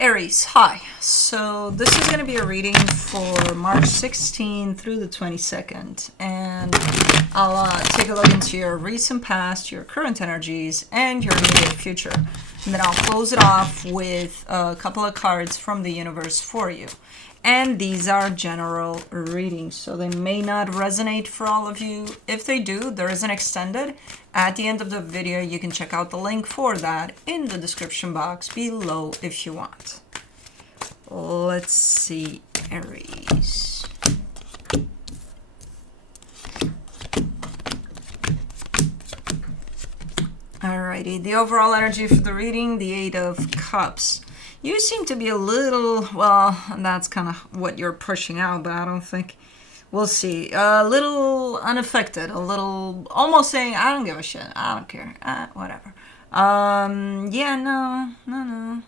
Aries, hi. So this is going to be a reading for March 16th through the 22nd. And I'll take a look into your recent past, your current energies, and your immediate future. And then I'll close it off with a couple of cards from the universe for you. And these are general readings, so they may not resonate for all of you. If they do, there is an extended. At the end of the video, you can check out the link for that in the description box below if you want. Let's see, Aries. Alrighty, the overall energy for the reading, the Eight of Cups. You seem to be a little, well, that's kind of what you're pushing out, but I don't think, we'll see. A little unaffected, a little, almost saying, I don't give a shit, I don't care, whatever. Yeah, no.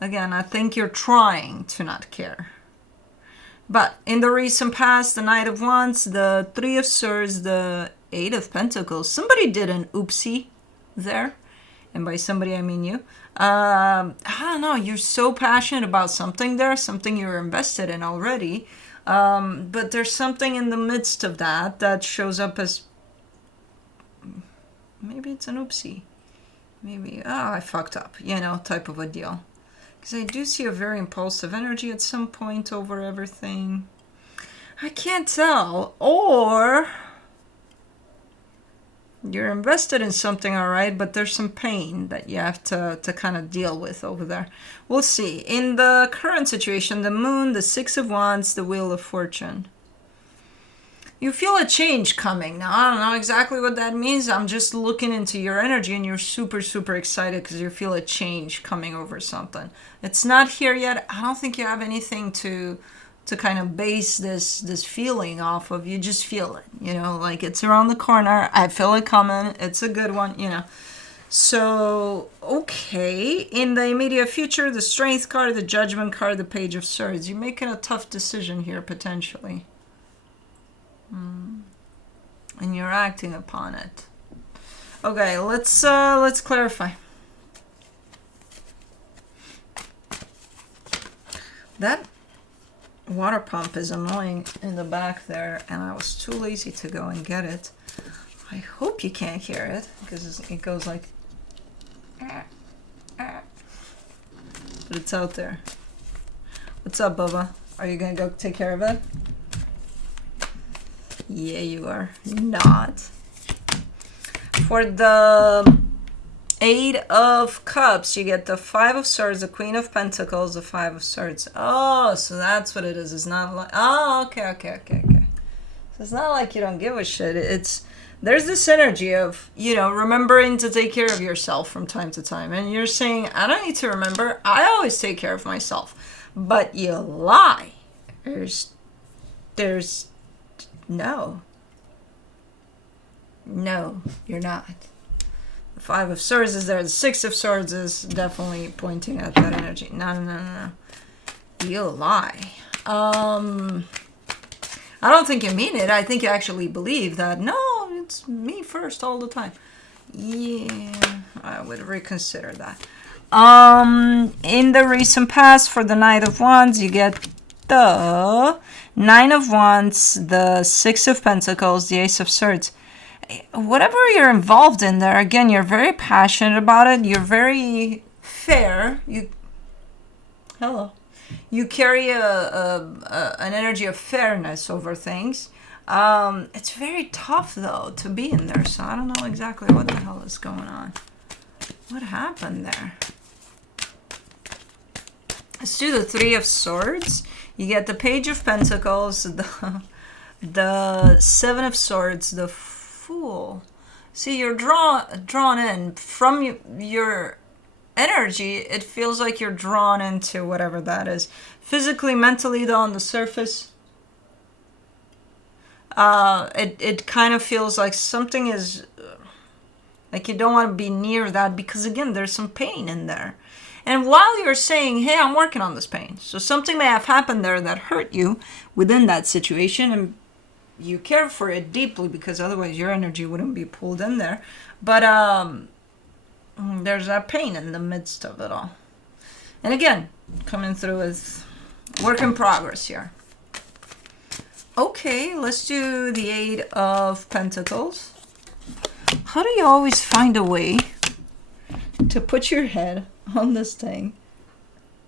Again, I think you're trying to not care. But in the recent past, the Knight of Wands, the Three of Swords, the Eight of Pentacles, somebody did an oopsie there. And by somebody, I mean you. I don't know, you're so passionate about something there, something you're invested in already. But there's something in the midst of that that shows up as, maybe it's an oopsie. Maybe, I fucked up, type of a deal. Because I do see a very impulsive energy at some point over everything. I can't tell. Or you're invested in something, all right, but there's some pain that you have to kind of deal with over there. We'll see. In the current situation, the Moon, the Six of Wands, the Wheel of Fortune. You feel a change coming. Now, I don't know exactly what that means. I'm just looking into your energy, and you're super, super excited because you feel a change coming over something. It's not here yet. I don't think you have anything to kind of base this feeling off of. You just feel it, like it's around the corner. I feel it coming. It's a good one, So, okay. In the immediate future, the Strength card, the Judgment card, the Page of Swords. You're making a tough decision here, potentially. And you're acting upon it. Okay, let's clarify. That water pump is annoying in the back there, and I was too lazy to go and get it. I hope you can't hear it, because it goes like, but it's out there. What's up, Bubba? Are you gonna go take care of it? Yeah, you are not. For the Eight of Cups, you get the Five of Swords, the Queen of Pentacles, the Five of Swords. Oh, so that's what it is. It's not like, oh, okay. So it's not like you don't give a shit. There's this energy of, remembering to take care of yourself from time to time. And you're saying, I don't need to remember. I always take care of myself. But you lie. There's no, you're not. The Five of Swords is there. The Six of Swords is definitely pointing at that energy. No. You lie. I don't think you mean it. I think you actually believe that, no, it's me first all the time. Yeah, I would reconsider that. In the recent past, for the Knight of Wands, you get the Nine of Wands, the Six of Pentacles, the Ace of Swords. Whatever you're involved in there, again, you're very passionate about it. You're very fair. You carry an energy of fairness over things. It's very tough, though, to be in there. So I don't know exactly what the hell is going on. What happened there? Let's do the Three of Swords. You get the Page of Pentacles, the Seven of Swords, the Fool. See, you're drawn in from your energy. It feels like you're drawn into whatever that is. Physically, mentally, though, on the surface, it kind of feels like something is, like you don't want to be near that, because, again, there's some pain in there. And while you're saying, hey, I'm working on this pain, so something may have happened there that hurt you within that situation, and you care for it deeply, because otherwise your energy wouldn't be pulled in there. But there's that pain in the midst of it all. And again, coming through with work in progress here. Okay, let's do the Eight of Pentacles. How do you always find a way to put your head on this thing,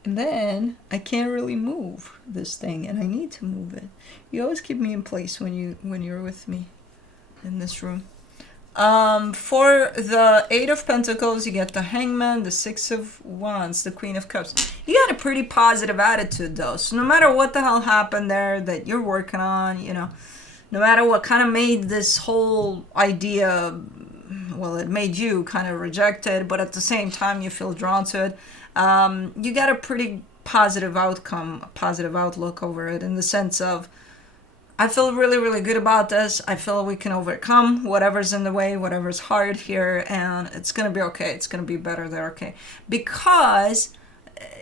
and then I can't really move this thing, and I need to move it? You always keep me in place when you're with me in this room. For the Eight of Pentacles, you get the Hangman, the Six of Wands, the Queen of Cups. You got a pretty positive attitude, though. So no matter what the hell happened there that you're working on, you know, no matter what kind of made this whole idea, well, it made you kind of reject it, but at the same time you feel drawn to it. You got a pretty positive outcome, a positive outlook over it, in the sense of, I feel really, really good about this. I feel we can overcome whatever's in the way, whatever's hard here, and it's going to be okay. It's going to be better there, okay? Because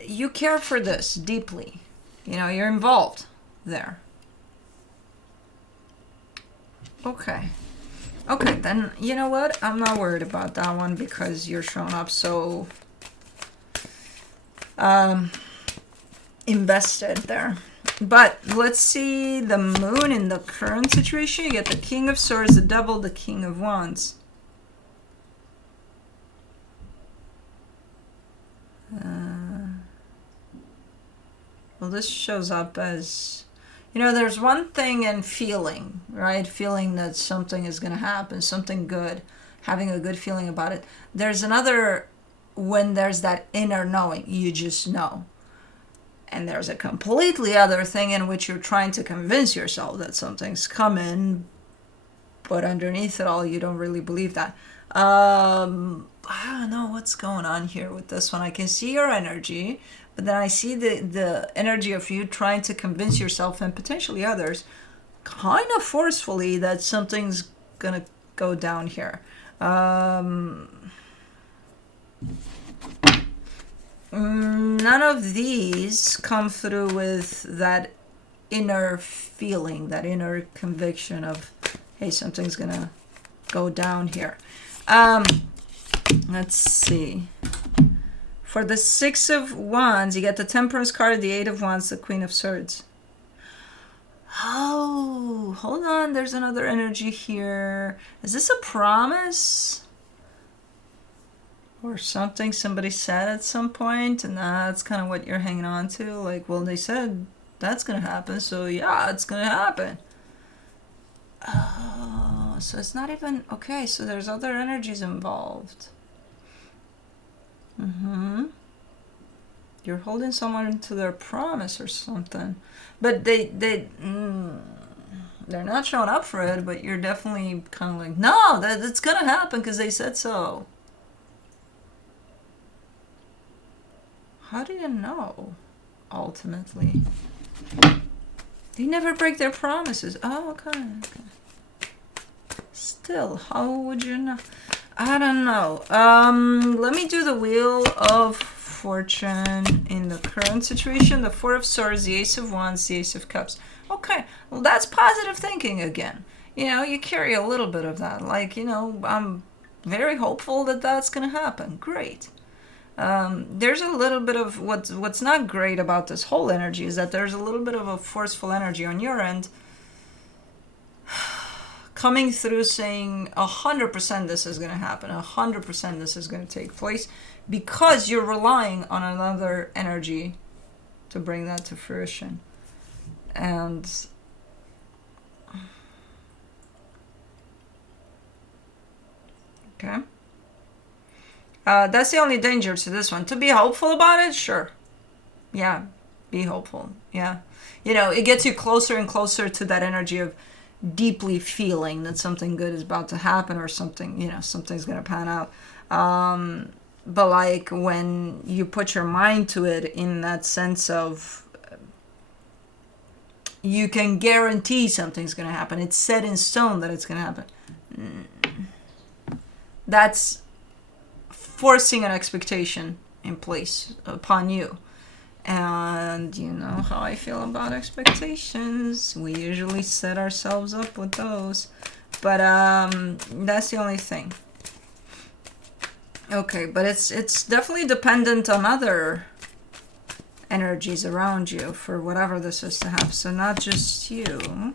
you care for this deeply. You know, you're involved there. Okay. Okay, then, you know what? I'm not worried about that one because you're showing up so invested there. But let's see the moon in the current situation. You get the King of Swords, the Devil, the King of Wands. Well, this shows up as, you know, there's one thing in feeling, right? Feeling that something is going to happen, something good, having a good feeling about it. There's another when there's that inner knowing, you just know. And there's a completely other thing in which you're trying to convince yourself that something's coming, but underneath it all, you don't really believe that. I don't know what's going on here with this one. I can see your energy, but then I see the energy of you trying to convince yourself and potentially others kind of forcefully that something's going to go down here. None of these come through with that inner feeling, that inner conviction of, hey, something's gonna go down here. Let's see. For the Six of Wands, you get the Temperance card, the Eight of Wands, the Queen of Swords. Oh, hold on. There's another energy here. Is this a promise? Or something somebody said at some point, and that's kind of what you're hanging on to. Like, well, they said that's going to happen, so yeah, it's going to happen. Oh, so it's not even... Okay, so there's other energies involved. You're holding someone to their promise or something. But they're not showing up for it, but you're definitely kind of like, no, that's going to happen because they said so. How do you know, ultimately? They never break their promises. Oh, okay. Still, how would you know? I don't know. Let me do the Wheel of Fortune in the current situation. The Four of Swords, the Ace of Wands, the Ace of Cups. Okay, well, that's positive thinking again. You know, you carry a little bit of that. Like, you know, I'm very hopeful that that's going to happen. Great. There's a little bit of what's not great about this whole energy is that there's a little bit of a forceful energy on your end coming through saying 100% this is going to happen, 100% this is going to take place, because you're relying on another energy to bring that to fruition. And okay. That's the only danger to this one. To be hopeful about it, sure. Yeah, be hopeful. Yeah. You know, it gets you closer and closer to that energy of deeply feeling that something good is about to happen or something, you know, something's going to pan out. But like when you put your mind to it in that sense of you can guarantee something's going to happen. It's set in stone that it's going to happen. That's forcing an expectation in place upon you. And you know how I feel about expectations. We usually set ourselves up with those. But that's the only thing. Okay, but it's definitely dependent on other energies around you for whatever this is to have. So not just you.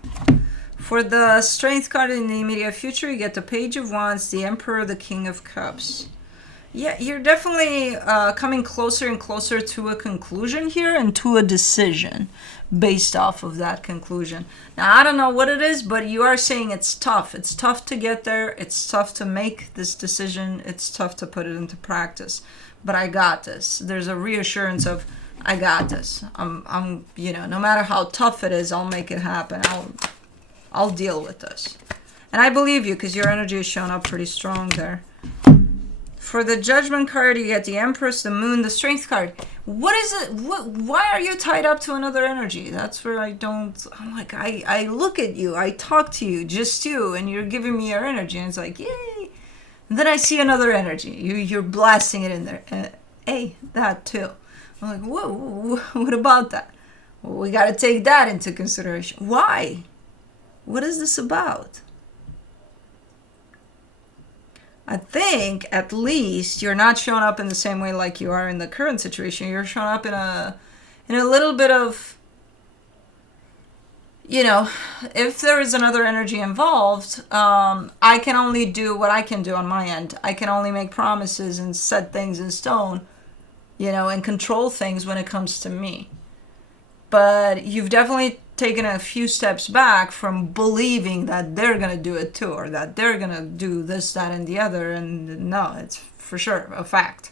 For the Strength card in the immediate future, you get the Page of Wands, the Emperor, the King of Cups. Yeah, you're definitely coming closer and closer to a conclusion here and to a decision based off of that conclusion. Now, I don't know what it is, but you are saying it's tough. It's tough to get there. It's tough to make this decision. It's tough to put it into practice. But I got this. There's a reassurance of, I got this. I'm you know, no matter how tough it is, I'll make it happen. I'll deal with this. And I believe you because your energy is showing up pretty strong there. For the Judgment card, you get the Empress, the Moon, the Strength card. What is it? Why are you tied up to another energy? That's where I'm like, I look at you, I talk to you, just you, and you're giving me your energy, and it's like, yay. And then I see another energy. You're blasting it in there. Hey, that too. I'm like, whoa, what about that? Well, we got to take that into consideration. Why? What is this about? I think at least you're not showing up in the same way like you are in the current situation. You're showing up in a little bit of, you know, if there is another energy involved, I can only do what I can do on my end. I can only make promises and set things in stone, you know, and control things when it comes to me. But you've definitely taken a few steps back from believing that they're going to do it too, or that they're going to do this, that, and the other. And no, it's for sure a fact.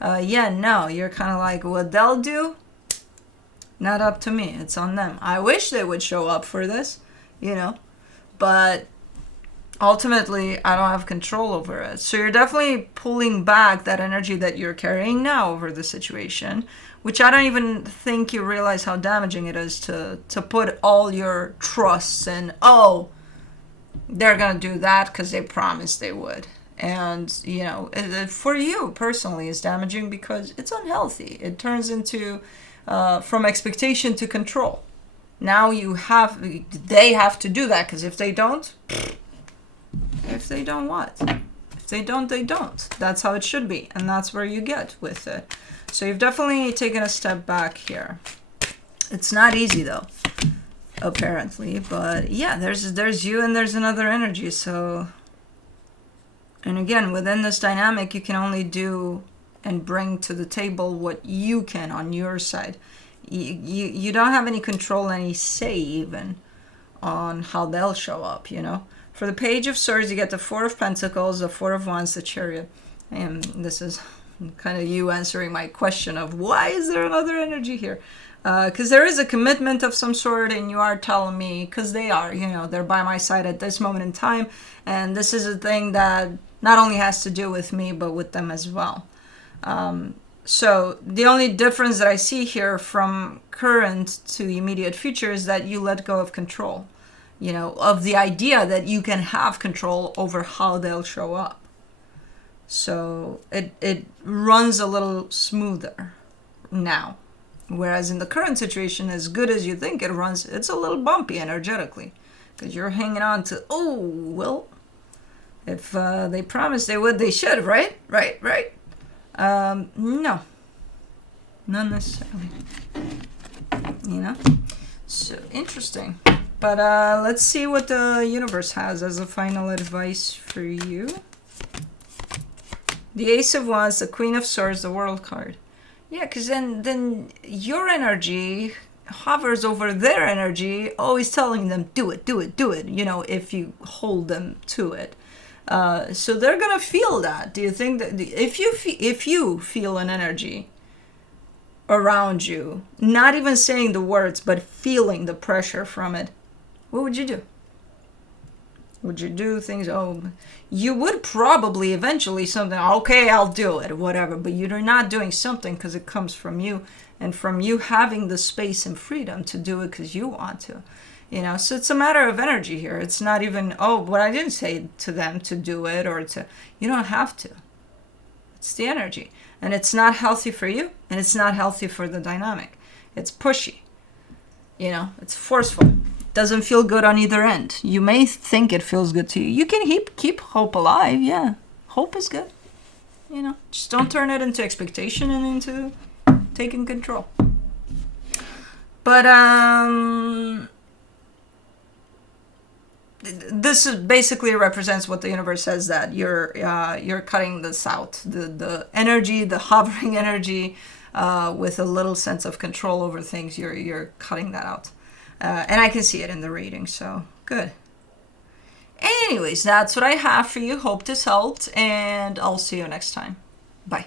You're kind of like, what they'll do, not up to me. It's on them. I wish they would show up for this, you know, but ultimately I don't have control over it. So you're definitely pulling back that energy that you're carrying now over the situation, which I don't even think you realize how damaging it is to put all your trusts in, oh, they're going to do that because they promised they would. And, you know, for you personally, it's damaging because it's unhealthy. It turns into from expectation to control. Now they have to do that because if they don't what? If they don't, they don't. That's how it should be. And that's where you get with it. So you've definitely taken a step back here. It's not easy though, apparently. But yeah, there's you and there's another energy. So, and again, within this dynamic, you can only do and bring to the table what you can on your side. You don't have any control, any say even on how they'll show up, you know. For the Page of Swords, you get the Four of Pentacles, the Four of Wands, the Chariot. And this is kind of you answering my question of why is there another energy here? Because there is a commitment of some sort, and you are telling me, because they are, you know, they're by my side at this moment in time. And this is a thing that not only has to do with me, but with them as well. So the only difference that I see here from current to immediate future is that you let go of control, you know, of the idea that you can have control over how they'll show up. So it runs a little smoother now. Whereas in the current situation, as good as you think it runs, it's a little bumpy energetically. Because you're hanging on to, oh, well, if they promised they would, they should, right? Right. No. Not necessarily. You know? So, interesting. But let's see what the universe has as a final advice for you. The Ace of Wands, the Queen of Swords, the World card. Yeah, because then your energy hovers over their energy, always telling them, do it, you know, if you hold them to it. So they're going to feel that. Do you think that if you feel an energy around you, not even saying the words, but feeling the pressure from it, what would you do? Would you do things? Oh, you would probably eventually something, okay, I'll do it, whatever. But you're not doing something because it comes from you and from you having the space and freedom to do it because you want to. You know, so it's a matter of energy here. It's not even, oh, but I didn't say to them to do it or to, you don't have to. It's the energy. And it's not healthy for you and it's not healthy for the dynamic. It's pushy. You know, it's forceful. Doesn't feel good on either end. You may think it feels good to you. You can keep hope alive, yeah. Hope is good. You know, just don't turn it into expectation and into taking control. But this is basically represents what the universe says, that you're cutting this out, the energy, the hovering energy, with a little sense of control over things. You're cutting that out, and I can see it in the reading. So good. Anyways, that's what I have for you. Hope this helped, and I'll see you next time. Bye.